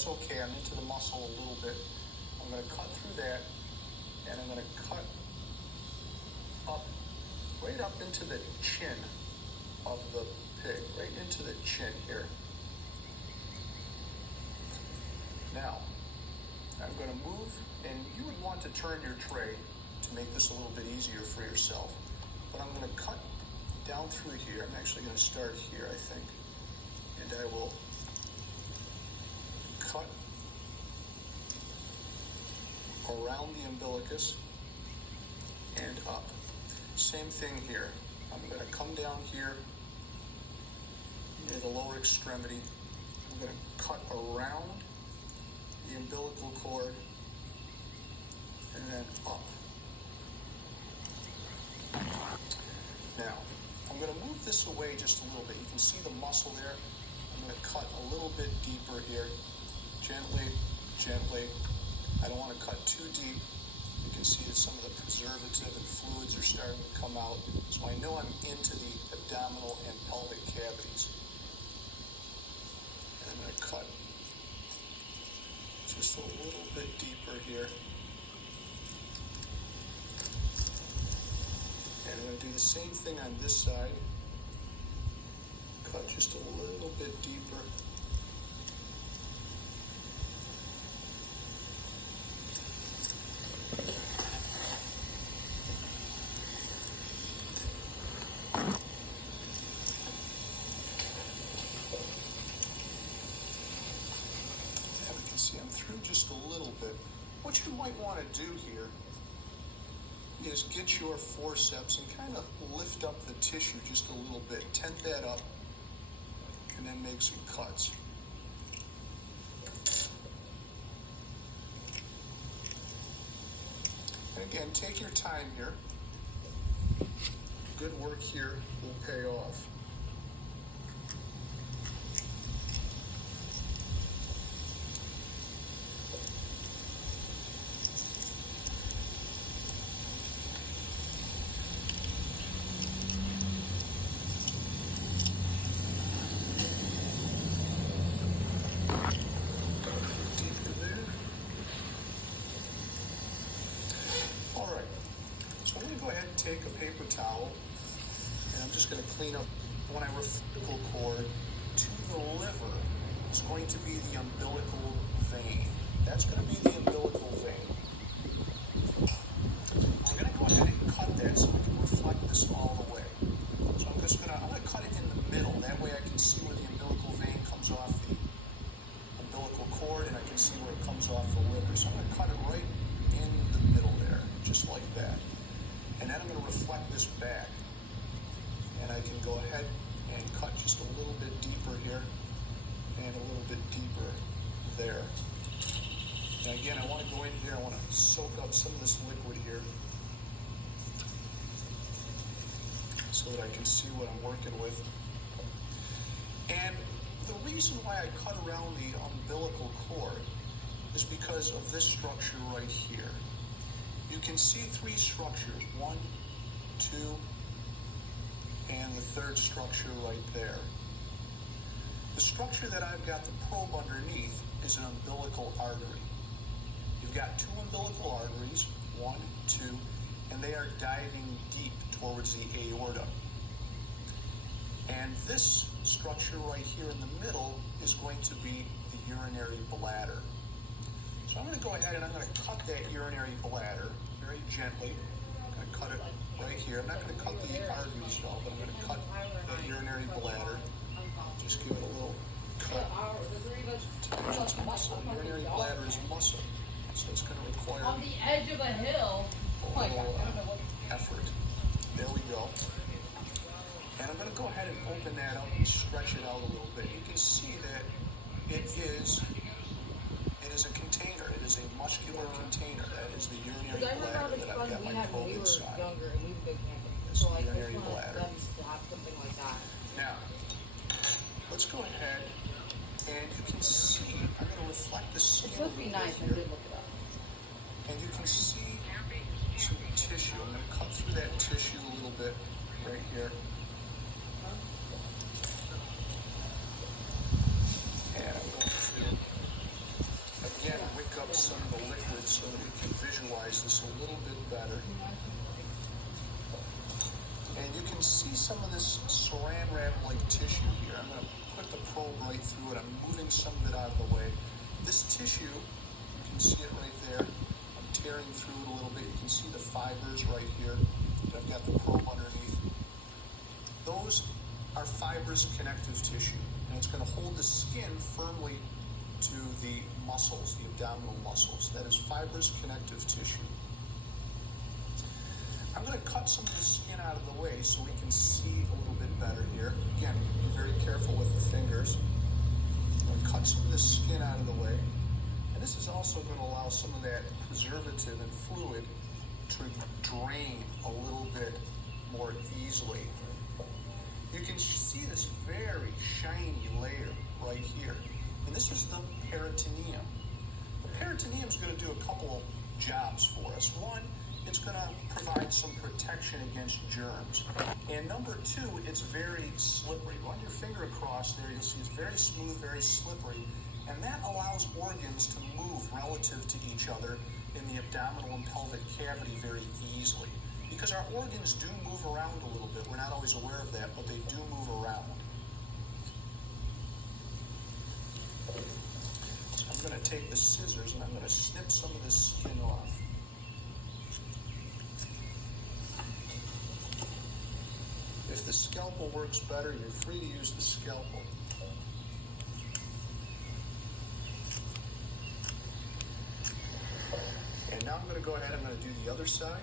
that's okay. I'm into the muscle a little bit. I'm going to cut through that, and I'm going to cut up, right up into the chin of the pig, right into the chin here. Now, I'm going to move, and you would want to turn your tray to make this a little bit easier for yourself. But I'm going to cut down through here. I'm actually going to start here, I think. And I will cut around the umbilicus and up. Same thing here. I'm going to come down here near the lower extremity. I'm going to cut around the umbilical cord and then up. Now, I'm going to move this away just a little bit. You can see the muscle there. I'm going to cut a little bit deeper here. Gently, gently. I don't want to cut too deep. You can see that some of the preservative and fluids are starting to come out. So I know I'm into the abdominal and pelvic cavities. And I'm going to cut just a little bit deeper here. And I'm going to do the same thing on this side. Cut just a little bit deeper. And we can see I'm through just a little bit. What you might want to do here is get your forceps and kind of lift up the tissue just a little bit. Tent that up and then make some cuts. And again, take your time here. Good work here will pay off. Take a paper towel, and I'm just going to clean up. When I umbilical cord to the liver, it's going to be the umbilical vein. That's going to be the umbilical vein. I'm going to go ahead and cut that so we can reflect this all the way. So I'm going to cut it in the middle. That way I can see where the umbilical vein comes off the umbilical cord, and I can see where it comes off the liver. So I'm going to cut it right in the middle there, just like that. And then I'm going to reflect this back. And I can go ahead and cut just a little bit deeper here and a little bit deeper there. And again, I want to go in here, I want to soak up some of this liquid here so that I can see what I'm working with. And the reason why I cut around the umbilical cord is because of this structure right here. You can see three structures, 1, 2, and the third structure right there. The structure that I've got the probe underneath is an umbilical artery. You've got 2 umbilical arteries, 1, 2, and they are diving deep towards the aorta. And this structure right here in the middle is going to be the urinary bladder. So I'm going to go ahead and I'm going to cut that urinary bladder very gently. I'm going to cut it right here. I'm not going to cut the arteries at all, but I'm going to cut that urinary bladder. Just give it a little cut. It's muscle. Urinary bladder is muscle. So it's going to require on the edge of a hill. A little effort. There we go. And I'm going to go ahead and open that up and stretch it out a little bit. You can see that it is a container. It is a muscular container. That is the urinary bladder that I've got my probe inside. It's the urinary bladder. Now, let's go ahead and you can see, I'm going to reflect the skin. It's supposed to be nice. I did look it up. And you can see some tissue. I'm going to cut through that tissue a little bit right here. And I'm going to so that we can visualize this a little bit better. And you can see some of this saran wrap-like tissue here. I'm going to put the probe right through it. I'm moving some of it out of the way. This tissue, you can see it right there. I'm tearing through it a little bit. You can see the fibers right here. I've got the probe underneath. Those are fibrous connective tissue, and it's going to hold the skin firmly to the muscles, the abdominal muscles. That is fibrous connective tissue. I'm going to cut some of the skin out of the way so we can see a little bit better here. Again, be very careful with the fingers. I'm going to cut some of the skin out of the way. And this is also going to allow some of that preservative and fluid to drain a little bit more easily. You can see this very shiny layer right here. And this is the peritoneum. The peritoneum is going to do a couple jobs for us. One, it's going to provide some protection against germs. And number two, it's very slippery. Run your finger across there, you'll see it's very smooth, very slippery. And that allows organs to move relative to each other in the abdominal and pelvic cavity very easily. Because our organs do move around a little bit. We're not always aware of that, but they do move around. So I'm going to take the scissors and I'm going to snip some of this skin off. If the scalpel works better, you're free to use the scalpel. And now I'm going to go ahead and I'm going to do the other side.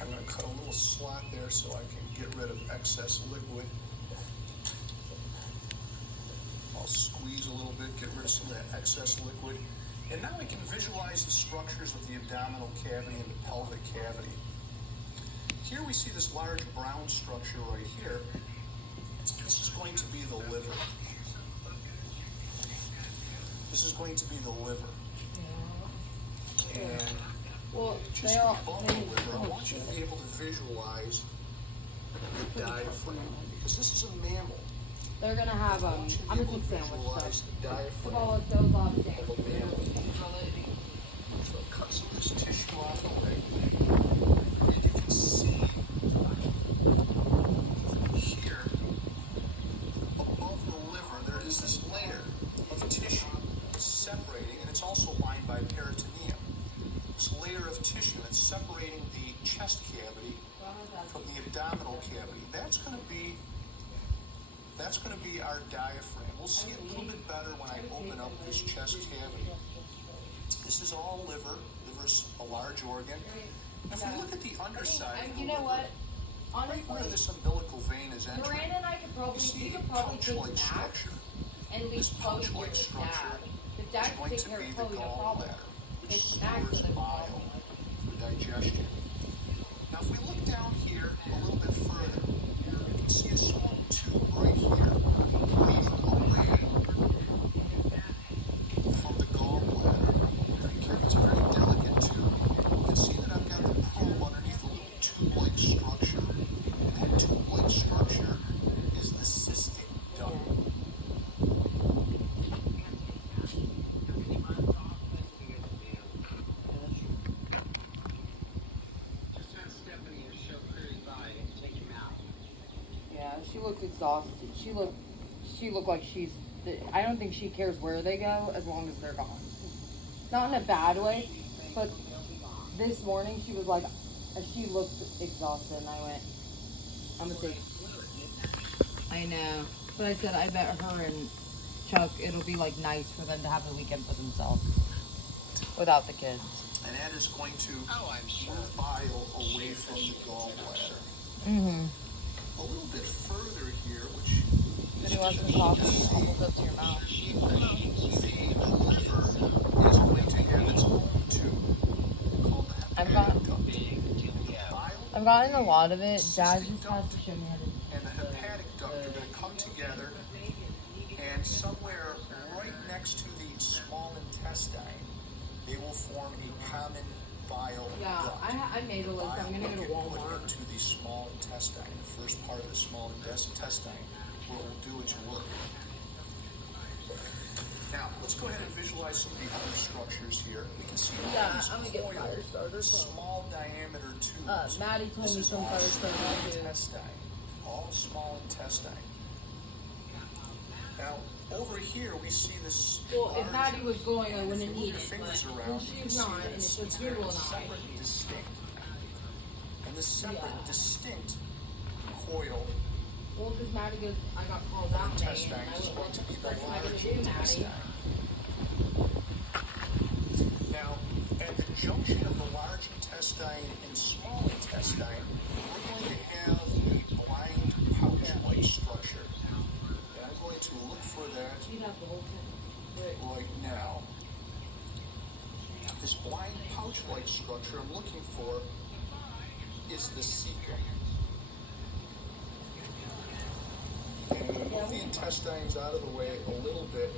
I'm going to cut a little slot there so I can get rid of excess liquid. I'll squeeze a little bit, get rid of some of that excess liquid. And now we can visualize the structures of the abdominal cavity and the pelvic cavity. Here we see this large brown structure right here. This is going to be the liver. This is going to be the liver. And just above the liver, I want you to be able to visualize the diaphragm, because this is a mammal. They're gonna have I'm gonna take sandwich Visualize the diaphragm all of those off of a mammal. So cut some of this tissue off the way. And you can see here, above the liver, there is this layer of tissue separating, and it's also lined by peritoneum. This layer of tissue that's separating the chest cavity from the abdominal cavity. That's going to be our diaphragm. We'll see it a little bit better when I open up this chest cavity. This is all liver. Liver's a large organ. And if we look at the underside of the you know liver, what? Honestly, right where this umbilical vein is entering, Miranda and I could you probably, see we a could probably pouch-like take Max structure. and at This least Chloe here pouch-like with structure Dad. If is Dad could going take to care be of the Chloe, no problem. gallbladder, which It's Max stores that is bile for digestion. Now, if we look down here a little bit further, you can see a small tube right here leading away from the gallbladder. Very careful, it's a very delicate tube. You can see that I've got the probe underneath a little tube-like structure. And that tube-like structure is the cystic duct. Yeah, she looks exhausted. She looked like I don't think she cares where they go as long as they're gone. Not in a bad way, but this morning she was like, she looked exhausted, and I went, I'm gonna take. I know, but I said I bet her and Chuck, it'll be like nice for them to have the weekend for themselves without the kids. And that is going to move bile away from the gallbladder. Mm-hmm. A little bit further here, which Did you want some coffee? I'll hold up to your mouth. the liver is going to have its own tube called the hepatic duct. The bile I've gotten a lot of it. Dad just has to show me how to. and the hepatic duct are going to come together intestine, they will form a common bile Yeah, duct. I made a list. I'm gonna go to Bile will get Walmart. put into the small intestine, the first part of the small intestine, where it will do its work. Now, let's go ahead and visualize some of the other structures here. We can see all Yeah, these I'm gonna get coiled, fire starters. small diameter tubes. Maddie told This me is some all fire small starters too. intestine. All small intestine. Now, over here we see this. Well, if large- Maddie was going, I and if wouldn't you move need your it. fingers But around, since you can she's see not, that and it's just very you and I. separate and distinct. And this separate Yeah. and distinct coil Well, because Maddie goes, I got called out, May, intestine and I is went, going to be the what am I gonna large do, Maddie? intestine. Now, at the junction of the large intestine and small intestine, we're going to have a blind pouch-like structure. And I'm going to look for that You'd have the whole thing. right now. This blind pouch-like structure I'm looking for is the cecum. And I'm going to move the intestines out of the way a little bit,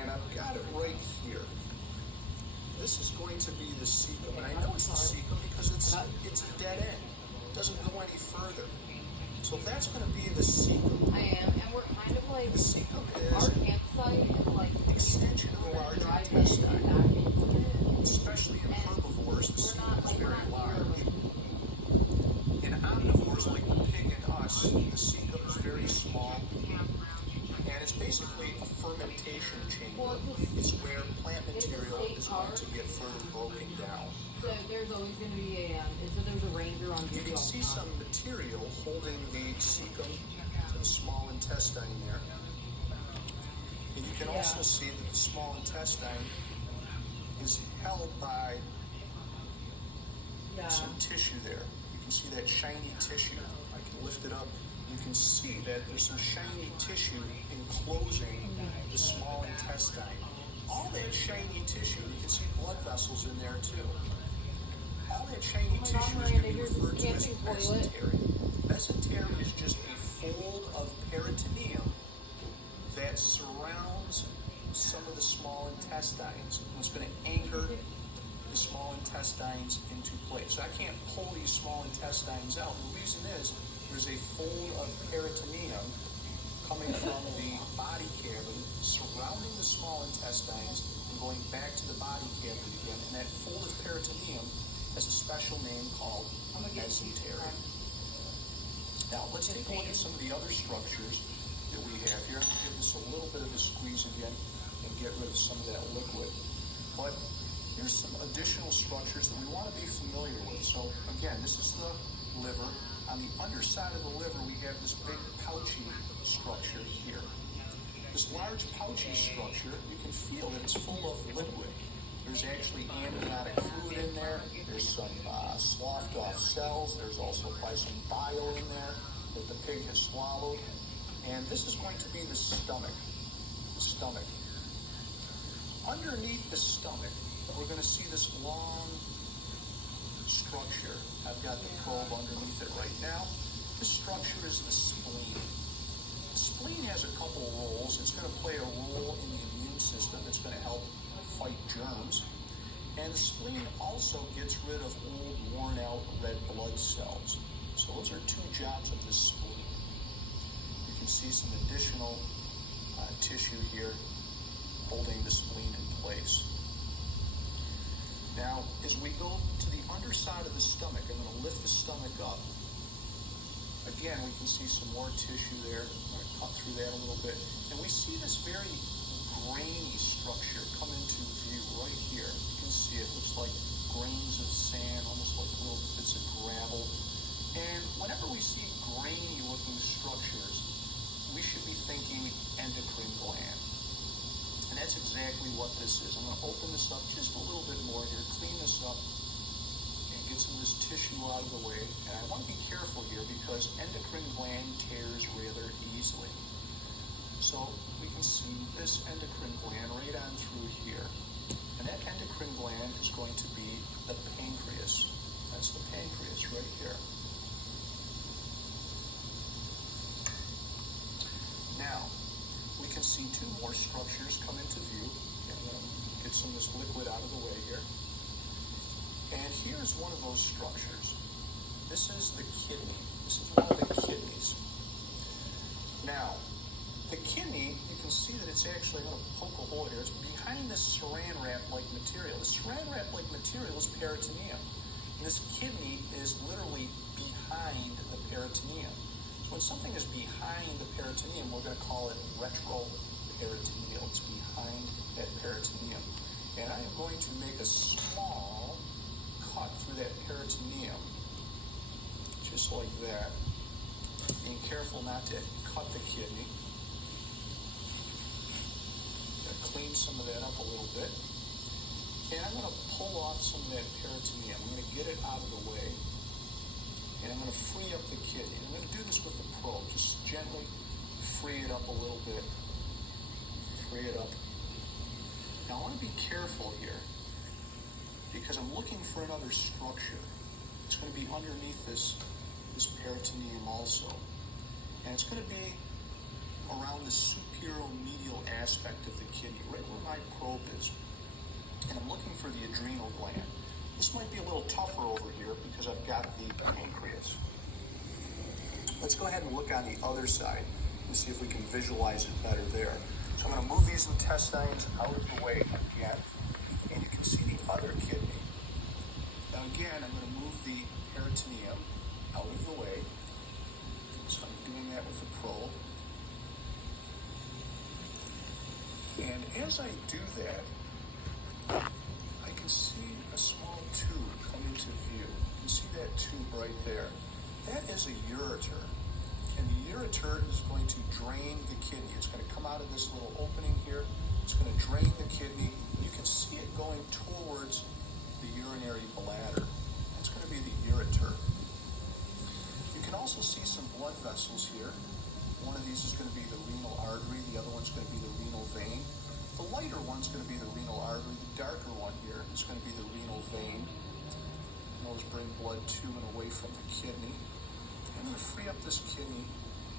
and I've got it right here. This is going to be the cecum, and I know it's the cecum because it's a dead end. It doesn't go any further. So that's going to be the cecum. I am, and we're kind of like, The cecum our is campsite is like, extension of the large drive in intestine. and back into it. Especially in herbivores, the We're cecum not is like, very not large. here. In omnivores like the pig and us, the cecum is very small, and it's basically a fermentation chamber. It's where plant material is going to get further broken down. So there's always going to be a, so there's a ranger on You duty can all the see time. some material holding the cecum to the small intestine there. And you can also see that the small intestine is held by some tissue there. You can see that shiny tissue. I can lift it up. You can see that there's some shiny tissue enclosing the small intestine. All that shiny tissue, you can see blood vessels in there too. All that shiny Oh my God, tissue is Miranda, going to be here's the referred to as camping toilet. mesentery. Mesentery is just a fold of peritoneum that surrounds some of the small intestines. It's going to anchor the small intestines into place. I can't pull these small intestines out. The reason is there's a fold of peritoneum coming from the body cavity surrounding the small intestines and going back to the body cavity again. And that fold of peritoneum has a special name called mesentery. Now, let's take a look at some of the other structures that we have here. I'm going to give this a little bit of a squeeze again and get rid of some of that liquid. But here's some additional structures that we want to be familiar with. So, again, this is the liver. On the underside of the liver, we have this big pouchy structure here. This large pouchy structure, you can feel that it's full of liquid. There's actually amniotic fluid in there. There's some sloughed off cells. There's also probably some bile in there that the pig has swallowed. And this is going to be the stomach. The stomach. Underneath the stomach, we're going to see this long structure. I've got the probe underneath it right now. This structure is the spleen. The spleen has a couple roles. It's going to play a role in the immune system. It's going to help fight germs. And the spleen also gets rid of old, worn-out red blood cells. So those are two jobs of the spleen. You can see some additional tissue here holding the spleen in place. Now, as we go to the underside of the stomach, I'm going to lift the stomach up. Again, we can see some more tissue there. I'm going to cut through that a little bit. And we see this very grainy structure come into view right here. You can see it looks like grains of sand, almost like little bits of gravel. And whenever we see grainy looking structures, we should be thinking endocrine gland. And that's exactly what this is. I'm going to open this up just a little bit more here, clean this up, and get some of this tissue out of the way. And I want to be careful here because endocrine gland tears rather easily. So we can see this endocrine gland right on through here. And that endocrine gland is going to be the pancreas. That's the pancreas right here. Now, we can see two more structures come into view. And I'm going to Get some of this liquid out of the way here. And here's one of those structures. This is the kidney. This is one of the kidneys. Now, the kidney, you can see that it's actually, I'm going to poke a hole here, it's behind this saran wrap-like material. The saran wrap-like material is peritoneum. And this kidney is literally behind the peritoneum. So when something is behind the peritoneum, we're going to call it retroperitoneal. It's behind that peritoneum. And I am going to make a small cut through that peritoneum, just like that. Being careful not to cut the kidney. Clean some of that up a little bit. And I'm going to pull off some of that peritoneum. I'm going to get it out of the way. And I'm going to free up the kidney. I'm going to do this with the probe. Just gently free it up a little bit. Free it up. Now I want to be careful here because I'm looking for another structure. It's going to be underneath this peritoneum also. And it's going to be around the superior-medial aspect of the kidney, right where my probe is. And I'm looking for the adrenal gland. This might be a little tougher over here because I've got the pancreas. Let's go ahead and look on the other side and see if we can visualize it better there. So I'm going to move these intestines out of the way again, and you can see the other kidney. Now again, I'm going to move the peritoneum out of the way. So I'm doing that with the probe. And as I do that, I can see a small tube come into view. You can see that tube right there. That is a ureter. And the ureter is going to drain the kidney. It's going to come out of this little opening here. It's going to drain the kidney. You can see it going towards the urinary bladder. That's going to be the ureter. You can also see some blood vessels here. One of these is going to be the renal artery. The other one's going to be the renal vein. The lighter one's going to be the renal artery. The darker one here is going to be the renal vein. And those bring blood to and away from the kidney. I'm going to free up this kidney.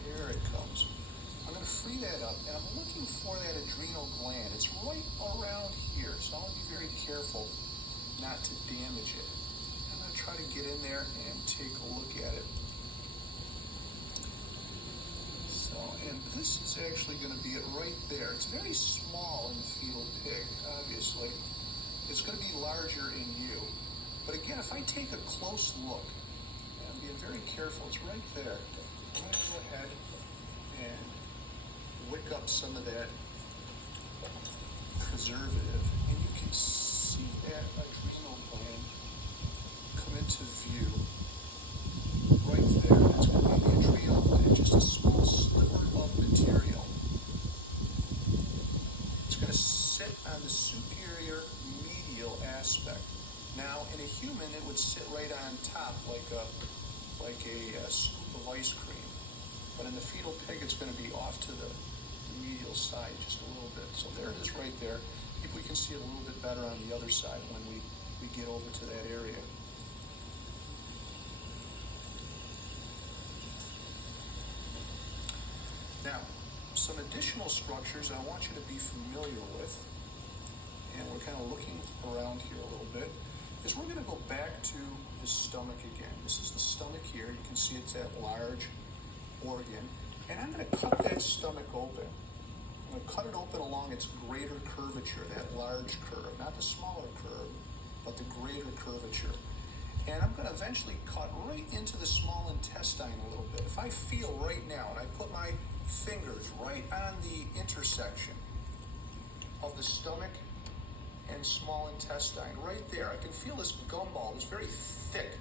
Here it comes. I'm going to free that up, and I'm looking for that adrenal gland. It's right around here, so I want to be very careful not to damage it. I'm going to try to get in there and take a look at it. And this is actually going to be it right there. It's very small in the fetal pig, obviously. It's going to be larger in you. But again, if I take a close look, and I'm being very careful, it's right there. I'm going to go ahead and wick up some of that preservative. And you can see that adrenal gland come into view right there. That's going to be the adrenal gland, just a small sliver of material. It's going to sit on the superior medial aspect. Now, in a human, it would sit right on top like a scoop of ice cream. But in the fetal pig, it's going to be off to the medial side just a little bit. So there it is right there. Maybe we can see it a little bit better on the other side when we get over to that area. Now, some additional structures I want you to be familiar with, and we're kind of looking around here a little bit, is we're going to go back to the stomach again. This is the stomach here. You can see it's that large organ. And I'm going to cut that stomach open. I'm going to cut it open along its greater curvature, that large curve, not the smaller curve, but the greater curvature. And I'm going to eventually cut right into the small intestine a little bit. If I feel right now, and I put my fingers right on the intersection of the stomach and small intestine, right there, I can feel this gumball, this very thick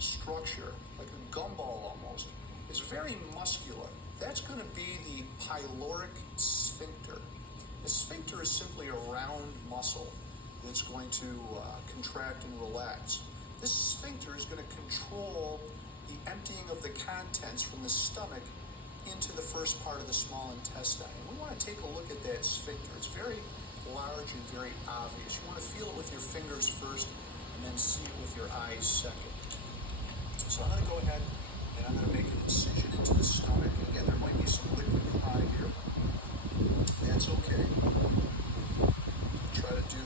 structure, like a gumball almost. It's very muscular. That's going to be the pyloric sphincter. The sphincter is simply a round muscle that's going to contract and relax. This sphincter is going to control the emptying of the contents from the stomach into the first part of the small intestine. And we want to take a look at that sphincter. It's very large and very obvious. You want to feel it with your fingers first and then see it with your eyes second. So I'm going to go ahead and I'm going to make an incision into the stomach. Again, there might be some liquid come out of here. That's okay. Try to do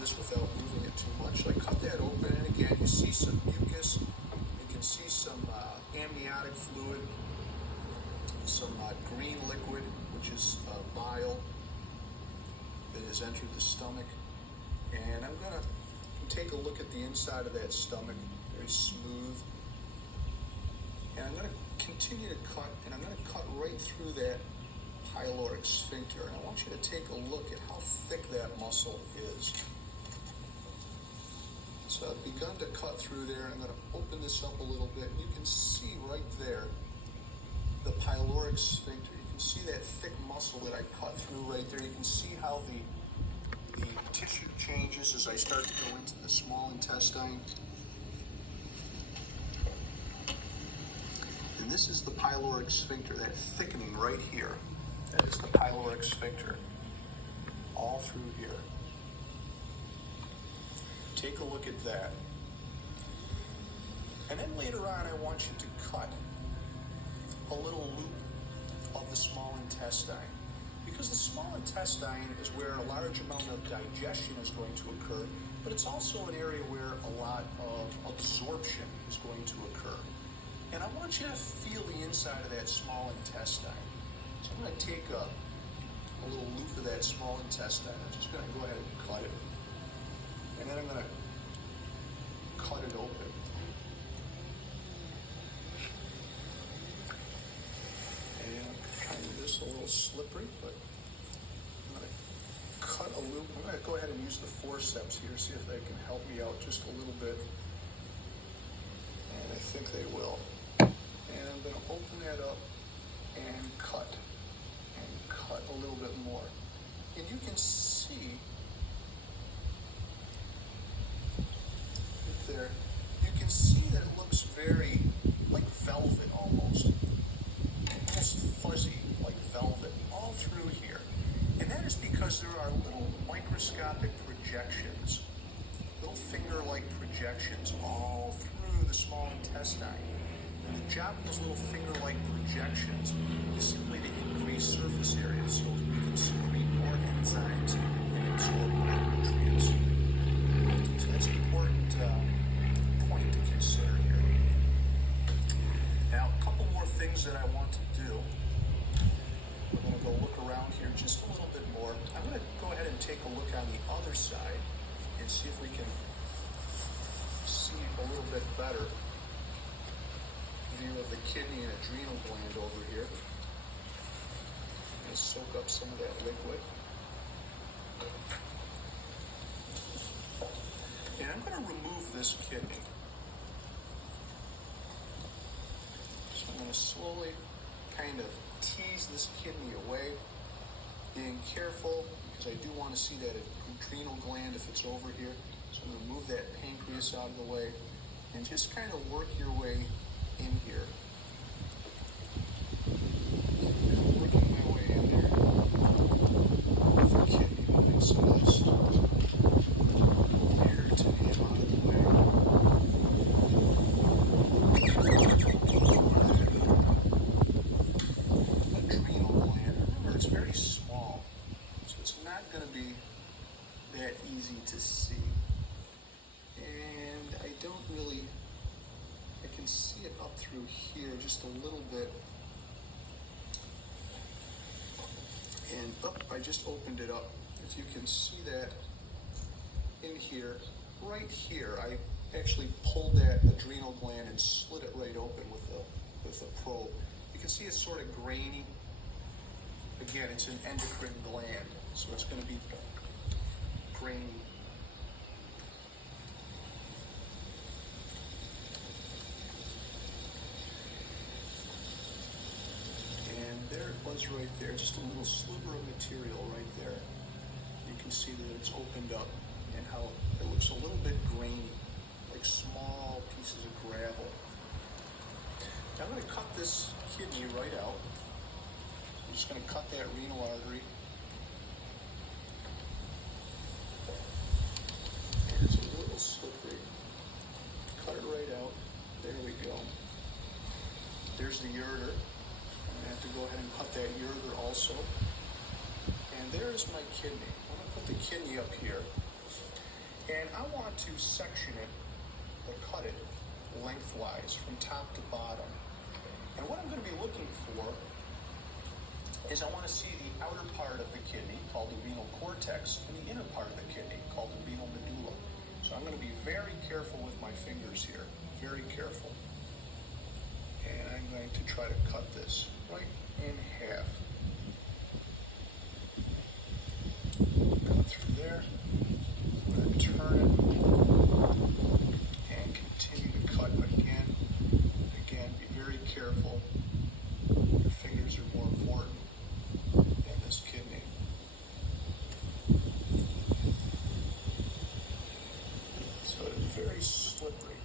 green liquid, which is bile that has entered the stomach. And I'm going to take a look at the inside of that stomach, very smooth. And I'm going to continue to cut, and I'm going to cut right through that pyloric sphincter. And I want you to take a look at how thick that muscle is. So I've begun to cut through there. I'm going to open this up a little bit. And you can see right there the pyloric sphincter. You can see that thick muscle that I cut through right there. You can see how the tissue changes as I start to go into the small intestine. And this is the pyloric sphincter, that thickening right here. That is the pyloric sphincter, all through here. Take a look at that. And then later on, I want you to cut a little loop of the small intestine. Because the small intestine is where a large amount of digestion is going to occur, but it's also an area where a lot of absorption is going to occur. And I want you to feel the inside of that small intestine. So I'm going to take a little loop of that small intestine. I'm just going to go ahead and cut it. And then I'm going to cut it open. And kind of this a little slippery, but I'm going to cut a loop. I'm going to go ahead and use the forceps here, see if they can help me out just a little bit. And I think they will. And I'm going to open that up and cut a little bit more. And you can see right there, you can see that it looks very like velvet almost fuzzy like velvet all through here. And that is because there are little microscopic projections, little finger-like projections all through the small intestine. And the job of those little finger-like projections is simply to increase surface area so we can secrete more enzymes and absorb more nutrients. So that's an important point to consider here. Now, a couple more things that I want to do. We're going to go look around here just a little bit more. I'm going to go ahead and take a look on the other side and see if we can see a little bit better view of the kidney and adrenal gland over here. I'm going to soak up some of that liquid. And I'm going to remove this kidney. So I'm going to slowly kind of tease this kidney away, being careful because I do want to see that adrenal gland if it's over here. So I'm going to move that pancreas out of the way and just kind of work your way in here. Working my way in there with the kidney, moving some of this peritoneum out of the way. Adrenal gland. Remember, it's very small, so it's not going to be that easy to see. And I don't really, I can see it up through here just a little bit. And I just opened it up. If you can see that in here, right here, I actually pulled that adrenal gland and slid it right open with a probe. You can see it's sort of grainy. Again, it's an endocrine gland, so it's going to be grainy. There it was right there, just a little sliver of material right there. You can see that it's opened up and how it looks a little bit grainy, like small pieces of gravel. Now I'm going to cut this kidney right out. I'm just going to cut that renal artery. And it's a little slippery. Cut it right out. There we go. There's the ureter. I have to go ahead and cut that ureter also. And there's my kidney. I'm going to put the kidney up here. And I want to section it, or cut it, lengthwise from top to bottom. And what I'm going to be looking for is I want to see the outer part of the kidney, called the renal cortex, and the inner part of the kidney, called the renal medulla. So I'm going to be very careful with my fingers here, very careful. And I'm going to try to cut this right in half. Cut through there. I'm going to turn it and continue to cut again. Again, be very careful. Your fingers are more important than this kidney. So it is very slippery.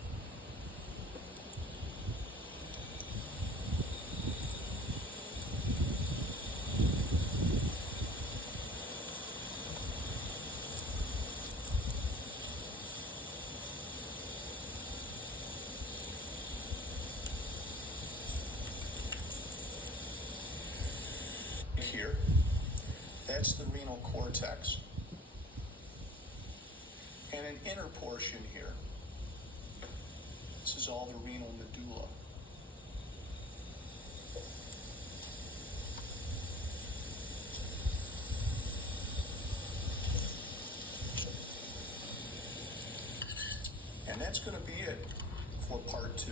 Here, that's the renal cortex. And an inner portion here. This is all the renal medulla. And that's going to be it for part 2.